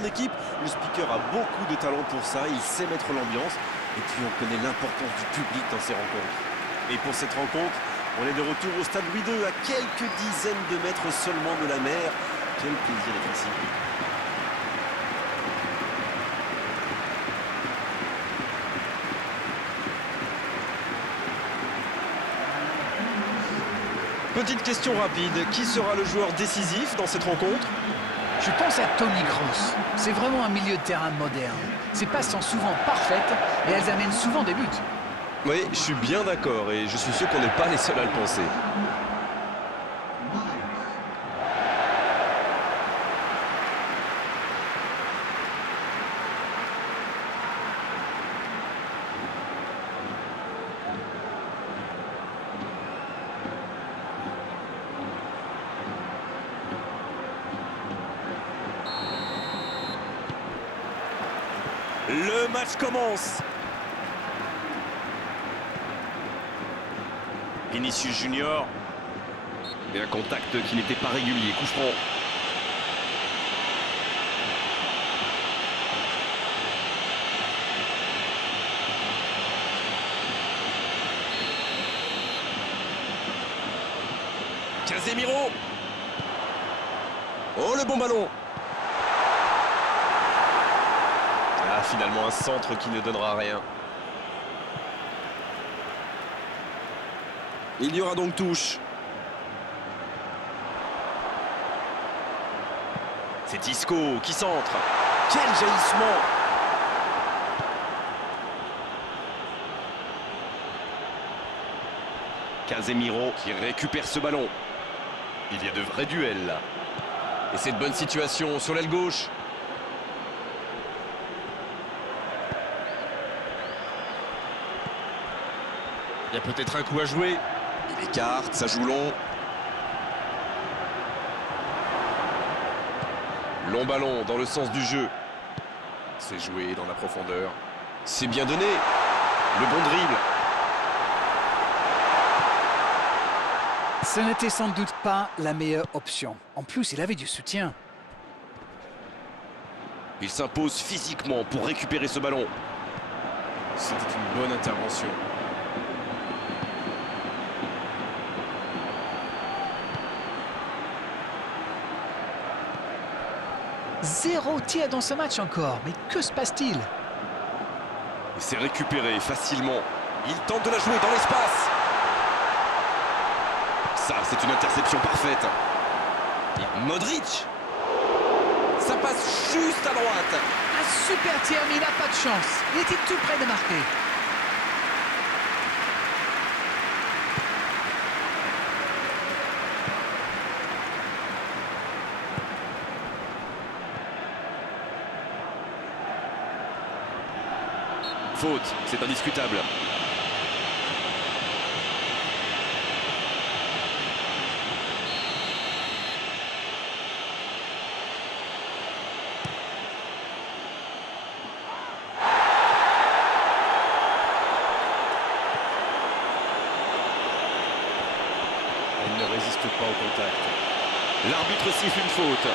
son équipe. Le speaker a beaucoup de talent pour ça, il sait mettre l'ambiance. Et puis on connaît l'importance du public dans ces rencontres. Et pour cette rencontre, on est de retour au stade Louis II, à quelques dizaines de mètres seulement de la mer. Quel plaisir d'être ici. Petite question rapide, qui sera le joueur décisif dans cette rencontre? Je pense à Toni Kroos. C'est vraiment un milieu de terrain moderne. Ses passes sont souvent parfaites et elles amènent souvent des buts. Oui, je suis bien d'accord et je suis sûr qu'on n'est pas les seuls à le penser. Le match commence. Vinicius Junior. Et un contact qui n'était pas régulier. Coup franc. Casemiro. Oh, le bon ballon. Ah, finalement un centre qui ne donnera rien. Il y aura donc touche. C'est Isco qui centre. Quel jaillissement! Casemiro qui récupère ce ballon. Il y a de vrais duels là. Et cette bonne situation sur l'aile gauche. Il y a peut-être un coup à jouer. Il écarte, ça joue long. Long ballon dans le sens du jeu. C'est joué dans la profondeur. C'est bien donné. Le bon dribble. Ce n'était sans doute pas la meilleure option. En plus, il avait du soutien. Il s'impose physiquement pour récupérer ce ballon. C'était une bonne intervention. Zéro tir dans ce match encore. Mais que se passe-t-il? Il s'est récupéré facilement. Il tente de la jouer dans l'espace. Ça, c'est une interception parfaite. Et Modric. Ça passe juste à droite. Un super tir, mais il n'a pas de chance. Il était tout près de marquer. Faute, c'est indiscutable. Elle ne résiste pas au contact. L'arbitre siffle une faute.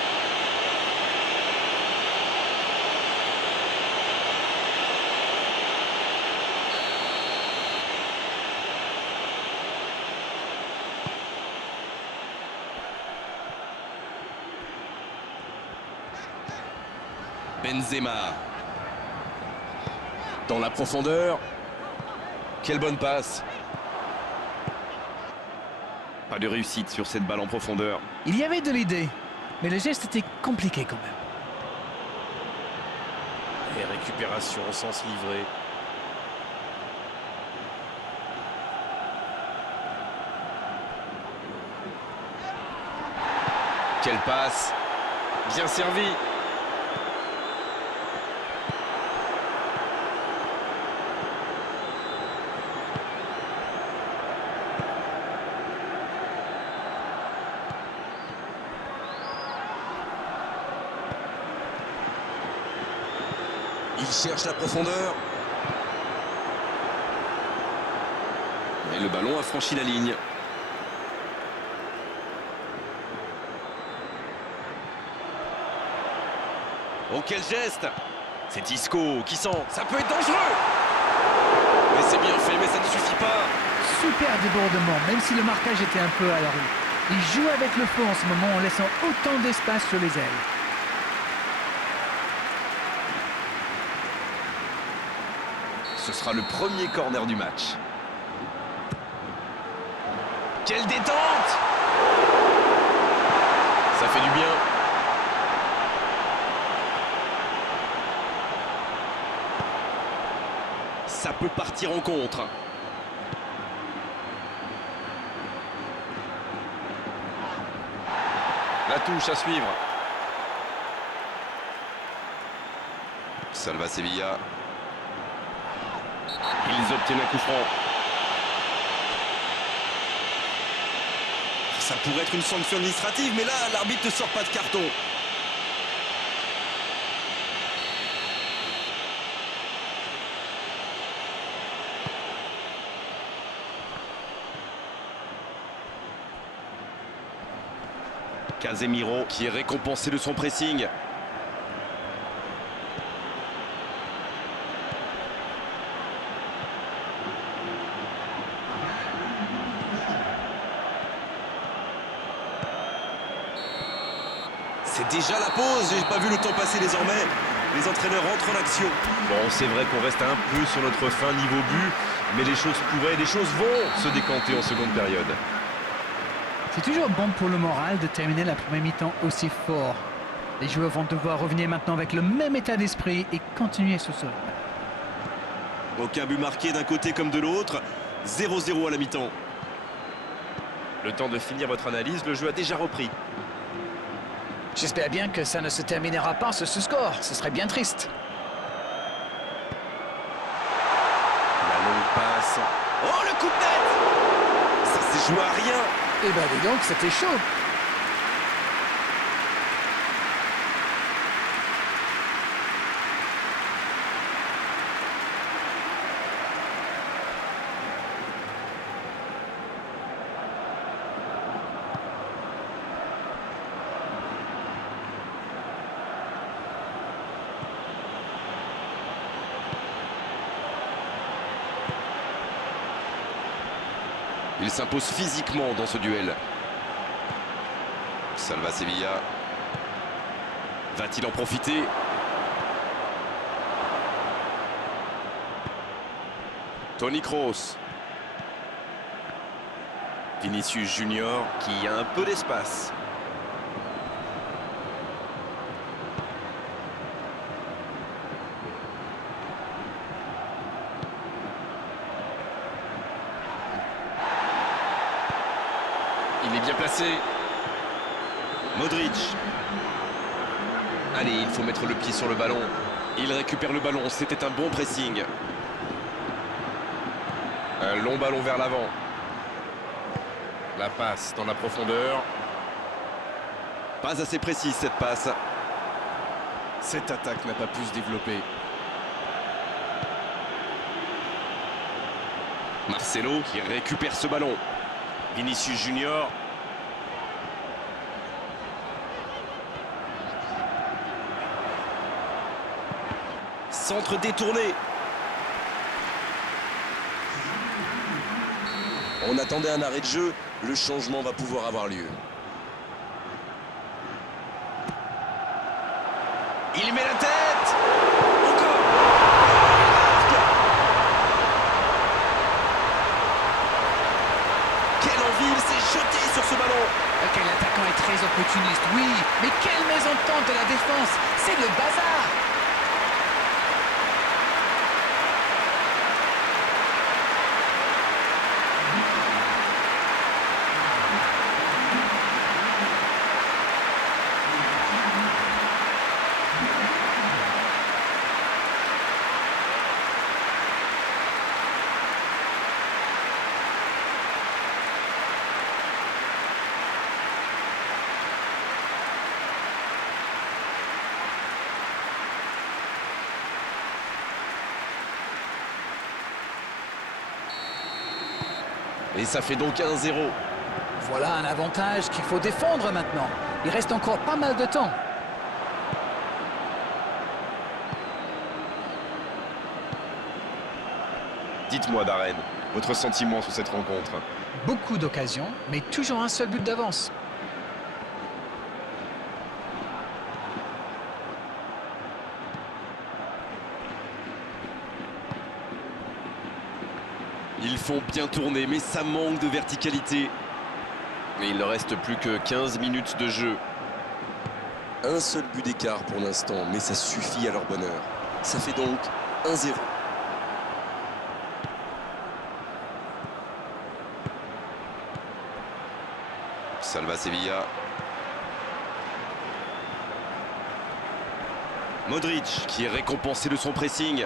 Benzema. Dans la profondeur. Quelle bonne passe. Pas de réussite sur cette balle en profondeur. Il y avait de l'idée, mais le geste était compliqué quand même. Et récupération sans se livrer. Quelle passe. Bien servi. Il cherche la profondeur. Et le ballon a franchi la ligne. Oh, quel geste! C'est Isco qui sent. Ça peut être dangereux! Mais c'est bien fait, mais ça ne suffit pas. Super débordement, même si le marquage était un peu à la rue. Il joue avec le feu en ce moment en laissant autant d'espace sur les ailes. Ce sera le premier corner du match. Quelle détente! Ça fait du bien. Ça peut partir en contre. La touche à suivre. Salva Sevilla. Ils obtiennent un coup franc. Ça pourrait être une sanction administrative, mais là, l'arbitre ne sort pas de carton. Casemiro qui est récompensé de son pressing. C'est déjà la pause, j'ai pas vu le temps passer désormais. Les entraîneurs entrent en action. Bon, c'est vrai qu'on reste un peu sur notre fin niveau but, mais les choses vont se décanter en seconde période. C'est toujours bon pour le moral de terminer la première mi-temps aussi fort. Les joueurs vont devoir revenir maintenant avec le même état d'esprit et continuer sur ce rythme. Aucun but marqué d'un côté comme de l'autre. 0-0 à la mi-temps. Le temps de finir votre analyse, le jeu a déjà repris. J'espère bien que ça ne se terminera pas sur ce score. Ce serait bien triste. La longue passe. Oh, le coup de tête! Ça s'est joué à rien. Eh ben dis donc, c'était chaud. Il s'impose physiquement dans ce duel. Salva Sevilla. Va-t-il en profiter? Toni Kroos. Vinicius Junior qui a un peu d'espace. Il est bien placé. Modric. Allez, il faut mettre le pied sur le ballon. Il récupère le ballon, c'était un bon pressing. Un long ballon vers l'avant. La passe dans la profondeur. Pas assez précise cette passe. Cette attaque n'a pas pu se développer. Marcelo qui récupère ce ballon. Vinicius Junior. Centre détourné. On attendait un arrêt de jeu. Le changement va pouvoir avoir lieu. Il met la tête. Encore. Quelle envie, il s'est jeté sur ce ballon. Ok, l'attaquant est très opportuniste, oui. Mais quelle mésentente de la défense. C'est le bazar. Et ça fait donc 1-0. Voilà un avantage qu'il faut défendre maintenant. Il reste encore pas mal de temps. Dites-moi, Darren, votre sentiment sur cette rencontre? Beaucoup d'occasions, mais toujours un seul but d'avance. Ils font bien tourner, mais ça manque de verticalité. Et il ne reste plus que 15 minutes de jeu. Un seul but d'écart pour l'instant, mais ça suffit à leur bonheur. Ça fait donc 1-0. Salva Sevilla. Modric qui est récompensé de son pressing.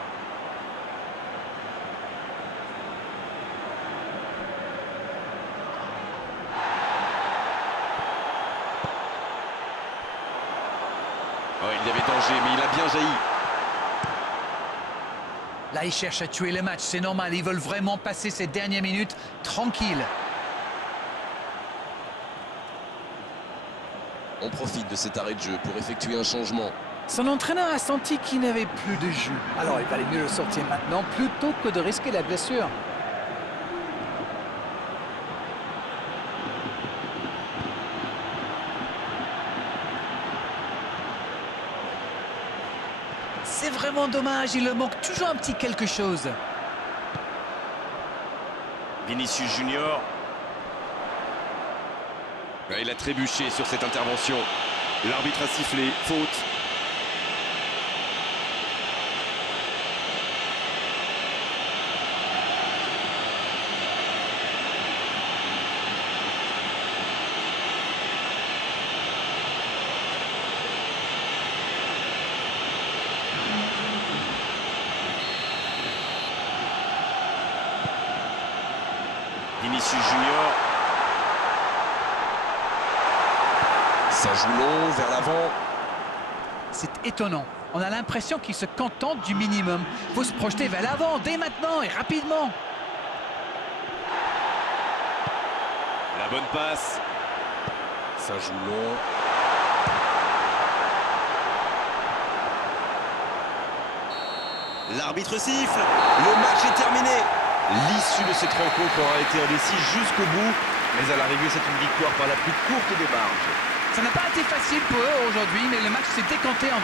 Oh, il y avait danger, mais il a bien jailli. Là, ils cherchent à tuer le match, c'est normal. Ils veulent vraiment passer ces dernières minutes tranquilles. On profite de cet arrêt de jeu pour effectuer un changement. Son entraîneur a senti qu'il n'avait plus de jus. Alors, il valait mieux le sortir maintenant plutôt que de risquer la blessure. C'est vraiment dommage, il le manque toujours un petit quelque chose. Vinicius Junior. Il a trébuché sur cette intervention. L'arbitre a sifflé, faute. Vinicius Junior. Ça joue long vers l'avant. C'est étonnant. On a l'impression qu'il se contente du minimum. Il faut se projeter vers l'avant dès maintenant et rapidement. La bonne passe. Ça joue long. L'arbitre siffle. Le match est terminé. L'issue de cette rencontre aura été indécise jusqu'au bout. Mais à l'arrivée, c'est une victoire par la plus courte des marges. Ça n'a pas été facile pour eux aujourd'hui, mais le match s'est décanté en